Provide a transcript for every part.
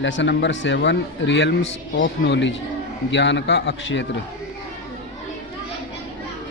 Lesson number 7 realms of knowledge, ज्ञान का अक्षेत्र।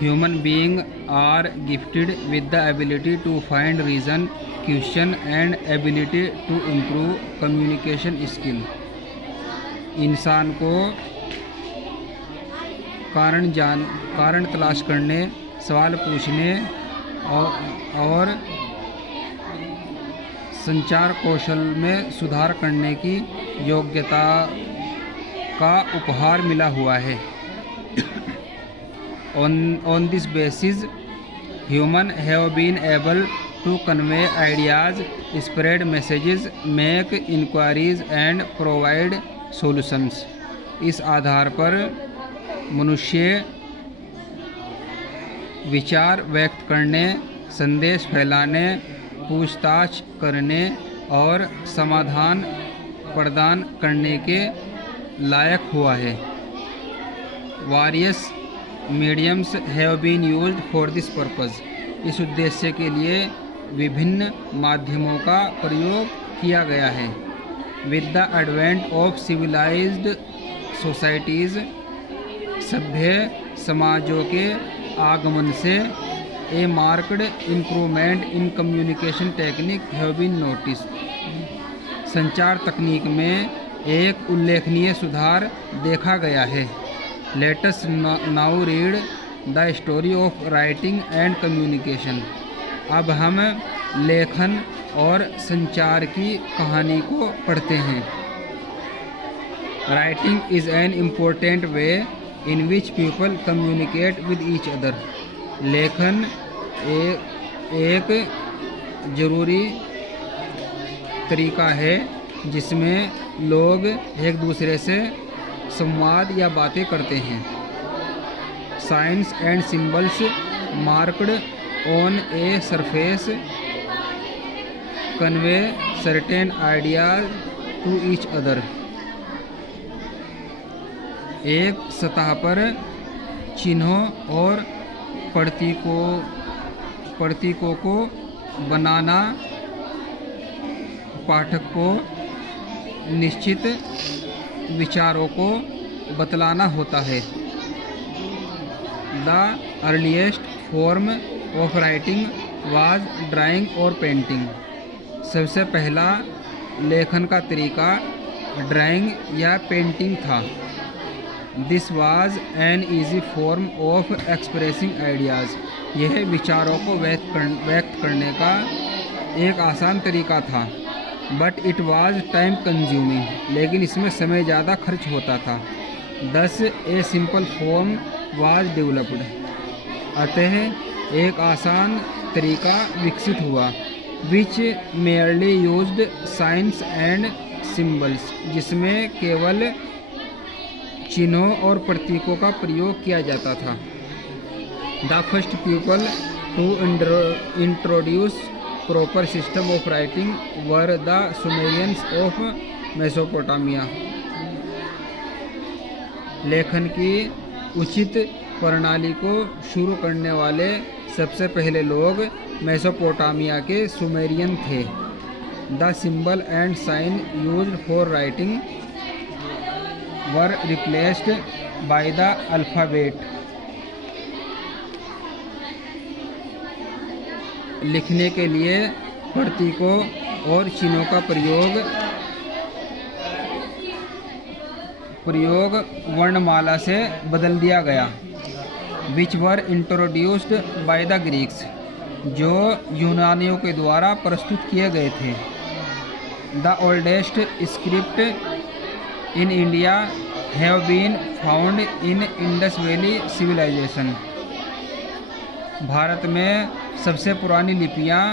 Human being are gifted with the ability to find reason, question and ability to improve communication skill. इंसान को कारण तलाश करने, सवाल पूछने और संचार कौशल में सुधार करने की योग्यता का उपहार मिला हुआ है। On this basis, humans have been able to convey ideas, spread messages, make inquiries and provide solutions. इस आधार पर मनुष्य विचार व्यक्त करने, संदेश फैलाने, पूछताछ करने और समाधान प्रदान करने के लायक हुआ है। Various mediums have been used for this purpose. इस उद्देश्य के लिए विभिन्न माध्यमों का प्रयोग किया गया है। With the advent of civilized societies, सभ्य समाजों के आगमन से a marked improvement in communication technique have been noticed. संचार तकनीक में एक उल्लेखनीय सुधार देखा गया है। Let us now read the story of writing and communication. अब हम लेखन और संचार की कहानी को पढ़ते हैं। Writing is an important way in which people communicate with each other. लेखन एक जरूरी तरीका है जिसमें लोग एक दूसरे से संवाद या बातें करते हैं। Signs and symbols marked on a surface convey certain ideas to each other. एक सतह पर चिन्हों और प्रतीकों को बनाना पाठक को निश्चित विचारों को बतलाना होता है। The earliest form of writing was drawing और पेंटिंग। सबसे पहला लेखन का तरीका ड्राइंग या पेंटिंग था। This was an easy form of expressing ideas. यह विचारों को व्यक्त करने का एक आसान तरीका था। But it was time consuming, लेकिन इसमें समय ज़्यादा खर्च होता था। Thus a simple form was developed. अतः एक आसान तरीका विकसित हुआ। Which merely used signs and symbols, जिसमें केवल चिन्हों और प्रतीकों का प्रयोग किया जाता था। The first people to introduce proper system of writing were the Sumerians of Mesopotamia. लेखन की उचित प्रणाली को शुरू करने वाले सबसे पहले लोग मेसोपोटामिया के सुमेरियन थे। The symbol and sign used for writing were replaced by the alphabet. लिखने के लिए प्रतीकों और चिन्हों का प्रयोग वर्णमाला से बदल दिया गया। Which were introduced by the Greeks, जो यूनानियों के द्वारा प्रस्तुत किए गए थे। The oldest script in India have been found in Indus Valley civilisation. Bharat में सबसे पुरानी लिपियां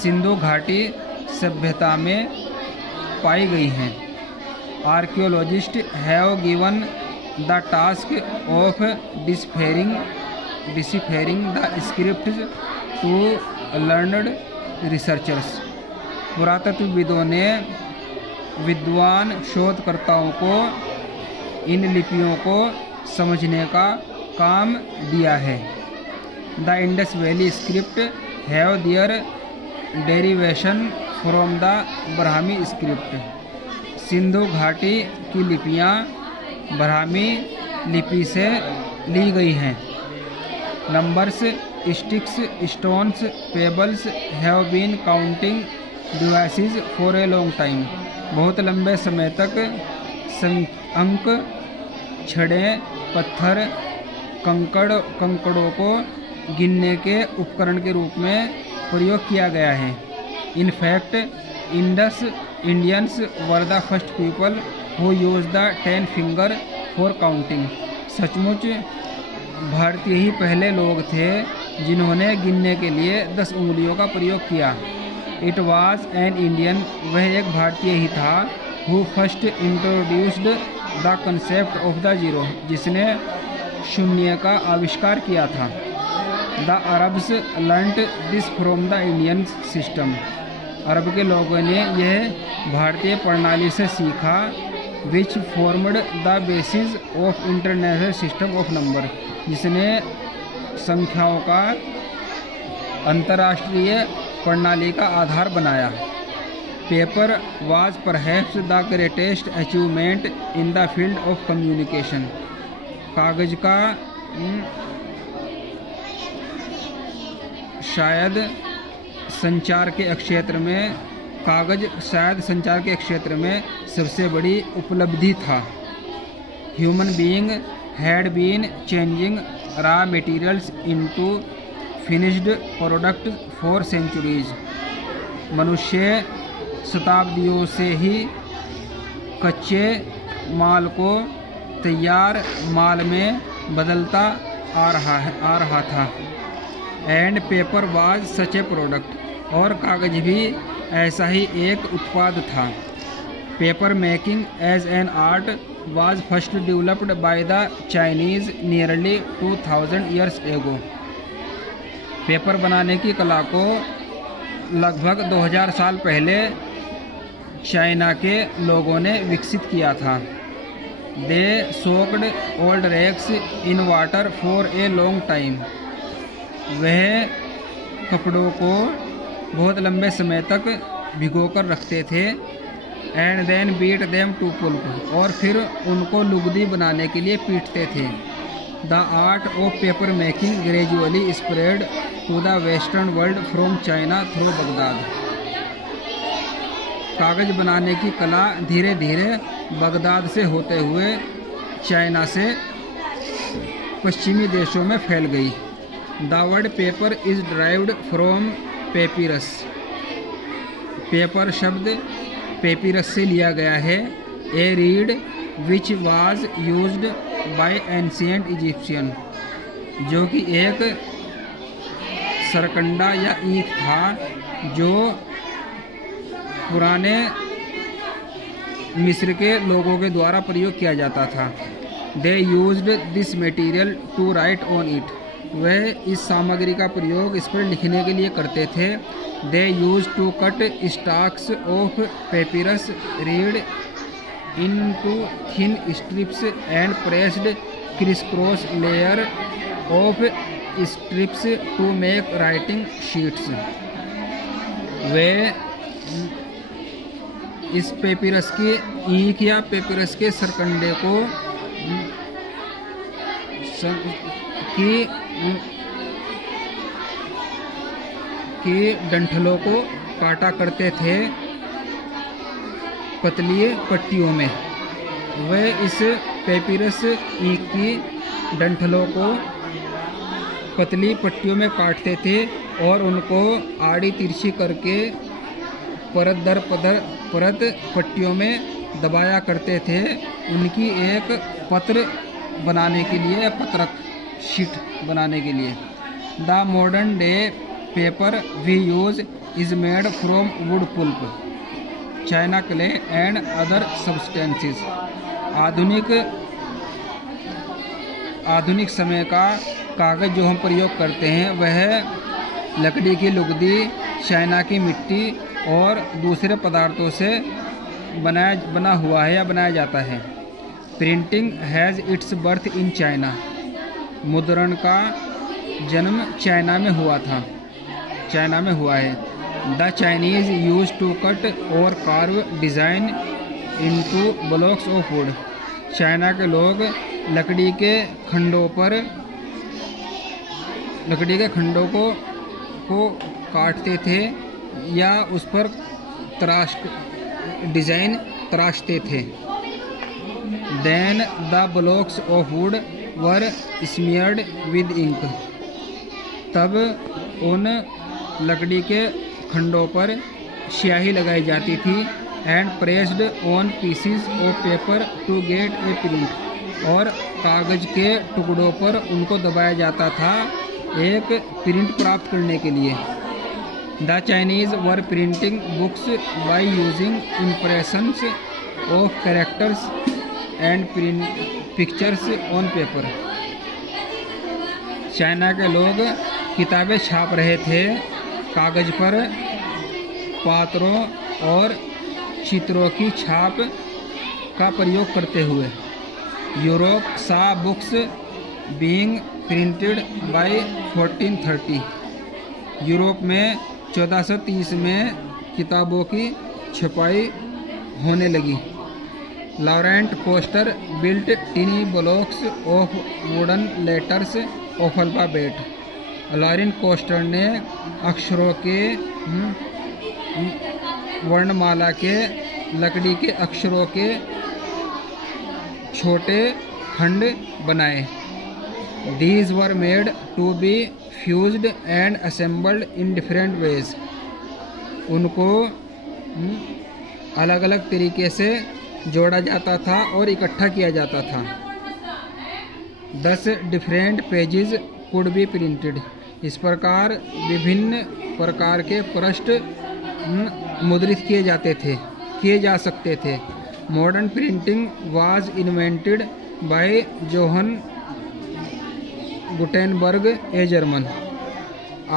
सिंधु घाटी सभ्यता में पाई गई हैं। Archaeologists have given the task of deciphering the script to learned researchers. पुरातत्वविदों ने विद्वान शोधकर्ताओं को इन लिपियों को समझने का काम दिया है। The Indus Valley script have their derivation from the Brahmi script. Sindhu घाटी की लिपियाँ ब्राह्मी लिपि से ली गई हैं। Numbers, sticks, stones, pebbles have been counting devices for a long time. बहुत लंबे समय तक अंक, छड़ें, पत्थर, कंकड़ों को गिनने के उपकरण के रूप में प्रयोग किया गया है। In fact Indians were the first people who use the 10 finger for counting. सचमुच भारतीय ही पहले लोग थे जिन्होंने गिनने के लिए 10 उंगलियों का प्रयोग किया। इट वॉज एन इंडियन, वह एक भारतीय ही था, who first introduced the concept of the zero, जिसने शून्य का आविष्कार किया था। The Arabs learned this from the Indian system. अरब के लोगों ने यह भारतीय प्रणाली से सीखा। Which formed the basis of international system of number, जिसने संख्याओं का अंतर्राष्ट्रीय प्रणाली का आधार बनाया। Paper was perhaps the greatest achievement in the field of communication. कागज का शायद संचार के क्षेत्र में सबसे बड़ी उपलब्धि था। Human being had been changing raw materials into finished product for centuries. मनुष्य शताब्दियों से ही कच्चे माल को तैयार माल में बदलता आ रहा था। And paper was such a product, और कागज भी ऐसा ही एक उत्पाद था। Paper making as an art was first developed by the Chinese nearly 2000 years ago. Paper बनाने की कला को लगभग 2000 साल पहले चाइना के लोगों ने विकसित किया था। They soaked old rags in water for a long time. वह कपड़ों को बहुत लंबे समय तक भिगोकर रखते थे। And then beat them to pulp, और फिर उनको लुगदी बनाने के लिए पीटते थे। The art of paper making gradually spread to the western world from China through Baghdad. कागज बनाने की कला धीरे धीरे बगदाद से होते हुए चाइना से पश्चिमी देशों में फैल गई। The word paper is derived from papyrus. Paper शब्द पेपिरस से लिया गया है। A reed which was used by ancient Egyptians, जो कि एक सरकंडा या ईंट था जो पुराने मिस्र के लोगों के द्वारा प्रयोग किया जाता था। They used this material to write on it. वह इस सामग्री का प्रयोग इस पर लिखने के लिए करते थे। They use to cut stalks of papyrus reed into thin strips and pressed crisscross layer of strips to make writing sheets। वे इस पेपिरस की ईंख या पेपिरस के सरकंडे को की डंठलों को काटा करते थे पतली पट्टियों में। वे इस पेपिरस ईंख की डंठलों को पतली पट्टियों में काटते थे और उनको आड़ी तिरछी करके परत दर परत पट्टियों में दबाया करते थे। उनकी एक पत्र बनाने के लिए, पत्रक शीट बनाने के लिए। The modern day paper we use is made from wood pulp, China clay and other substances. आधुनिक समय का कागज़ जो हम प्रयोग करते हैं वह लकड़ी की लुगदी, चाइना की मिट्टी और दूसरे पदार्थों से बना हुआ है या बनाया जाता है। Printing has its birth in China. मुद्रण का जन्म चाइना में हुआ है। The Chinese use to cut or carve design into blocks of wood. China के लोग लकड़ी के खंडों को काटते थे या उस पर डिज़ाइन तराशते थे। Then the blocks of wood were smeared with ink. तब उन लकड़ी के खंडों पर स्याही लगाई जाती थी and pressed on pieces of paper to get a print. और कागज़ के टुकड़ों पर उनको दबाया जाता था एक प्रिंट प्राप्त करने के लिए। The Chinese were printing books by using impressions of characters and pictures on paper. China के लोग किताबें छाप रहे थे कागज़ पर पात्रों और चित्रों की छाप का प्रयोग करते हुए। यूरोप सा books being printed by 1430। Europe में 1430 में किताबों की छपाई होने लगी। Laurent coaster built टिनी blocks of wooden letters of alphabet. Laurent coaster ने अक्षरों के वर्णमाला के लकड़ी के अक्षरों के छोटे खंड बनाए। These were made to be fused and assembled in different ways. उनको अलग अलग तरीके से जोड़ा जाता था और इकट्ठा किया जाता था। 10 different pages could be printed. इस प्रकार विभिन्न प्रकार के पृष्ठ मुद्रित किए जा सकते थे। Modern printing was invented by Johan Gutenberg a German.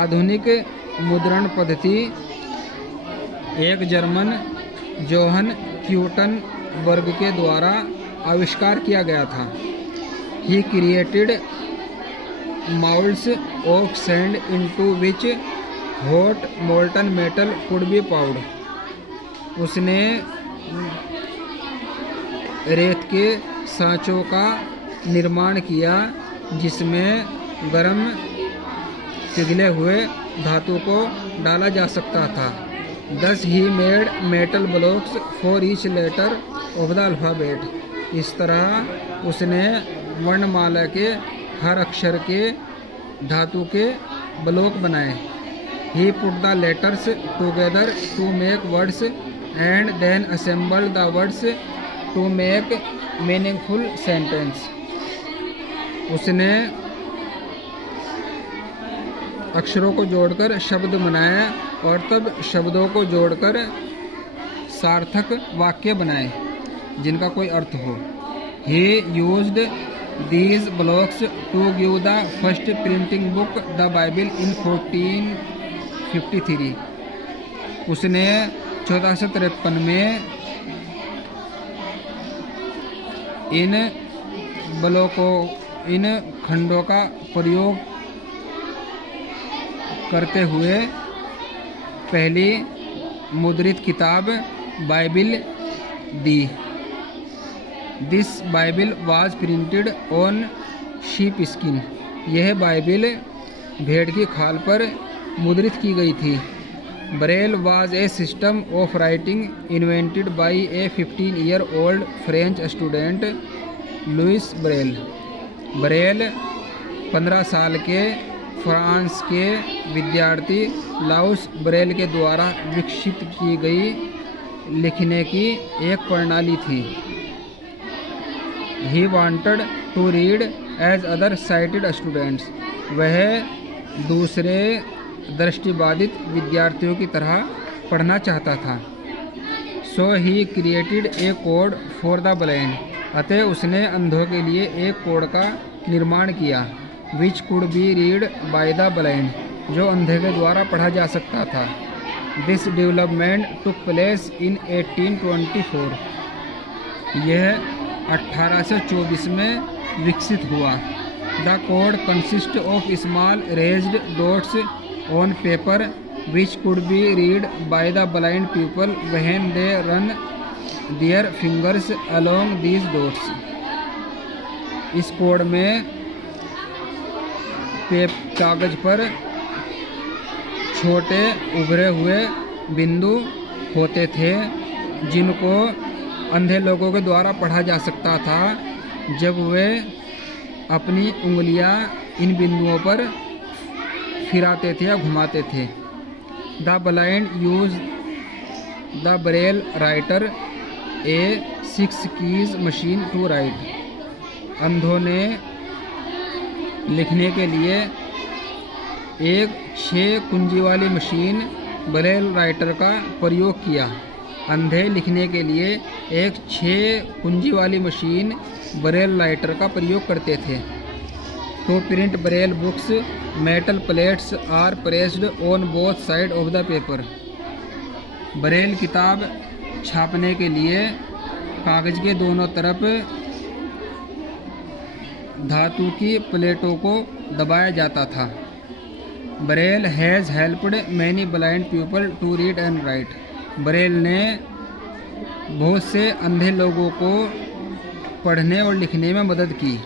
आधुनिक मुद्रण पद्धति एक जर्मन जोहन क्यूटनबर्ग के द्वारा आविष्कार किया गया था। He created moulds of sand into which hot molten metal could be poured. उसने रेत के सांचों का निर्माण किया जिसमें गर्म पिघले हुए धातु को डाला जा सकता था। Thus he made metal blocks for each letter of the alphabet. इस तरह उसने वर्णमाला के हर अक्षर के धातु के ब्लॉक बनाए। He put the letters together to make words and then assembled the words to make meaningful sentence. उसने अक्षरों को जोड़कर शब्द बनाया और तब शब्दों को जोड़कर सार्थक वाक्य बनाए जिनका कोई अर्थ हो। He used these blocks to give the first printing book, the Bible, in 1453. उसने 1453 में इन खंडों का प्रयोग करते हुए पहली मुद्रित किताब बाइबिल दी। This Bible was printed on sheep skin. यह बाइबिल भेड़ की खाल पर मुद्रित की गई थी। Braille was a system of writing invented by a 15-year-old French student Louis Braille. Braille 15 साल के फ्रांस के विद्यार्थी लाउस ब्रेल के द्वारा विकसित की गई लिखने की एक प्रणाली थी। He wanted to read as other sighted students. वह दूसरे दृष्टिबाधित विद्यार्थियों की तरह पढ़ना चाहता था। So he created a code for the blind. अतः उसने अंधों के लिए एक कोड का निर्माण किया which could be read by the blind, जो अंधे के द्वारा पढ़ा जा सकता था। This development took place in 1824. यह 1824 में विकसित हुआ। The code consist of small raised dots on paper which could be read by the blind people when they run their fingers along these dots. इस कोड में कागज पर छोटे उभरे हुए बिंदु होते थे जिनको अंधे लोगों के द्वारा पढ़ा जा सकता था जब वे अपनी उंगलियां इन बिंदुओं पर फिराते थे या घुमाते थे। The blind use the Braille writer a 6 keys machine to write. अंधों ने लिखने के लिए एक 6 कुंजी वाली मशीन ब्रेल राइटर का प्रयोग किया। अंधे लिखने के लिए एक 6 कुंजी वाली मशीन ब्रेल राइटर का प्रयोग करते थे। To print Braille books metal plates are pressed on both side of the paper. Braille किताब छापने के लिए कागज के दोनों तरफ धातु की प्लेटों को दबाया जाता था। Braille has helped many blind people to read and write. Braille ने बहुत से अंधे लोगों को पढ़ने और लिखने में मदद की।